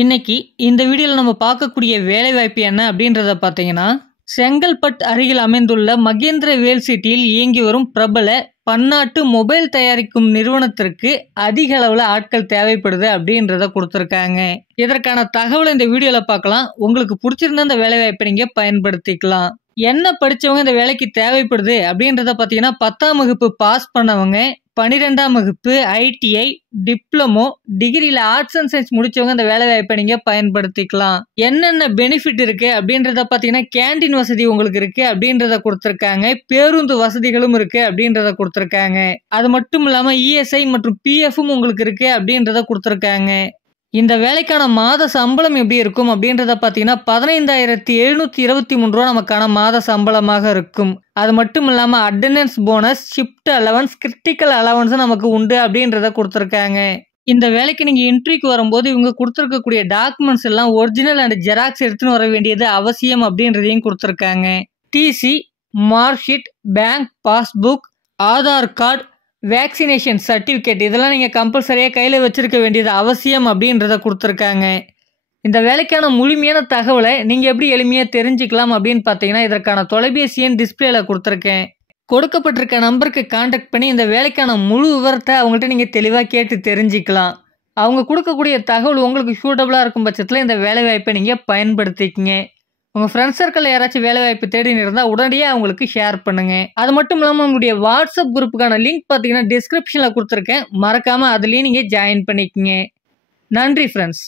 இன்னைக்கு இந்த வீடியோல நம்ம பார்க்கக்கூடிய வேலைவாய்ப்பு என்ன அப்படின்றத பார்த்தீங்கன்னா, செங்கல்பட்டு அருகில் அமைந்துள்ள மகேந்திர வேல் சிட்டியில் இயங்கி வரும் பிரபல பன்னாட்டு மொபைல் தயாரிக்கும் நிறுவனத்திற்கு அதிக அளவுல ஆட்கள் தேவைப்படுது அப்படின்றத கொடுத்துருக்காங்க. இதற்கான தகவலை இந்த வீடியோல பார்க்கலாம். உங்களுக்கு பிடிச்சிருந்த இந்த வேலைவாய்ப்பை நீங்க பயன்படுத்திக்கலாம். என்ன படிச்சவங்க இந்த வேலைக்கு தேவைப்படுது அப்படின்றத பார்த்தீங்கன்னா, 10ஆம் வகுப்பு பாஸ் பண்ணவங்க, 12ஆம் வகுப்பு, ஐடிஐ, டிப்ளமோ, டிகிரியில் ஆர்ட்ஸ் அண்ட் சயின்ஸ் முடிச்சவங்க இந்த வேலைவாய்ப்பை நீங்கள் பயன்படுத்திக்கலாம். என்னென்ன பெனிஃபிட் இருக்குது அப்படின்றத பார்த்தீங்கன்னா, கேண்டீன் வசதி உங்களுக்கு இருக்குது அப்படின்றத கொடுத்துருக்காங்க. பேருந்து வசதிகளும் இருக்குது அப்படின்றத கொடுத்துருக்காங்க. அது மட்டும் இல்லாமல் இஎஸ்ஐ மற்றும் பிஎஃப்பும் உங்களுக்கு இருக்குது அப்படின்றத கொடுத்துருக்காங்க. இந்த வேலைக்கான மாத சம்பளம் எப்படி இருக்கும் அப்படின்றத பார்த்தீங்கன்னா, 15,723 ரூபா நமக்கான மாத சம்பளமாக இருக்கும். அது மட்டும் இல்லாமல் attendance bonus, shift allowance, critical அலவன்ஸும் நமக்கு உண்டு அப்படின்றத கொடுத்துருக்காங்க. இந்த வேலைக்கு நீங்கள் இன்டர்வியூக்கு வரும்போது இவங்க கொடுத்துருக்கக்கூடிய டாக்குமெண்ட்ஸ் எல்லாம் ஒரிஜினல் அண்ட் ஜெராக்ஸ் எடுத்துன்னு வர வேண்டியது அவசியம் அப்படின்றதையும் கொடுத்துருக்காங்க. TC, mark sheet, bank passbook, Aadhaar card, vaccination certificate இதெல்லாம் நீங்கள் கம்பல்சரியாக கையில் வச்சுருக்க வேண்டியது அவசியம் அப்படின்றத கொடுத்துருக்காங்க. இந்த வேலைக்கான முழுமையான தகவலை நீங்கள் எப்படி எளிமையாக தெரிஞ்சுக்கலாம் அப்படின்னு பார்த்தீங்கன்னா, இதற்கான தொலைபேசி எண் டிஸ்பிளேல கொடுத்துருக்கேன். கொடுக்கப்பட்டிருக்க நம்பருக்கு கான்டாக்ட் பண்ணி இந்த வேலைக்கான முழு விவரத்தை அவங்கள்ட்ட நீங்கள் தெளிவாக கேட்டு தெரிஞ்சுக்கலாம். அவங்க கொடுக்கக்கூடிய தகவல் உங்களுக்கு சூட்டபுளாக இருக்கும் பட்சத்தில் இந்த வேலைவாய்ப்பை நீங்கள் பயன்படுத்திக்கங்க. உங்கள் ஃப்ரெண்ட்ஸ் சர்க்கிளில் யாராச்சும் வேலைவாய்ப்பு தேடின்னு இருந்தால் உடனடியாக அவங்களுக்கு ஷேர் பண்ணுங்கள். அது மட்டும் இல்லாமல் உங்களுடைய வாட்ஸ்அப் குரூப்புக்கான லிங்க் பார்த்தீங்கன்னா டிஸ்கிரிப்ஷனில் கொடுத்துருக்கேன். மறக்காமல் அதுலேயும் நீங்கள் ஜாயின் பண்ணிக்கங்க. நன்றி ஃப்ரெண்ட்ஸ்.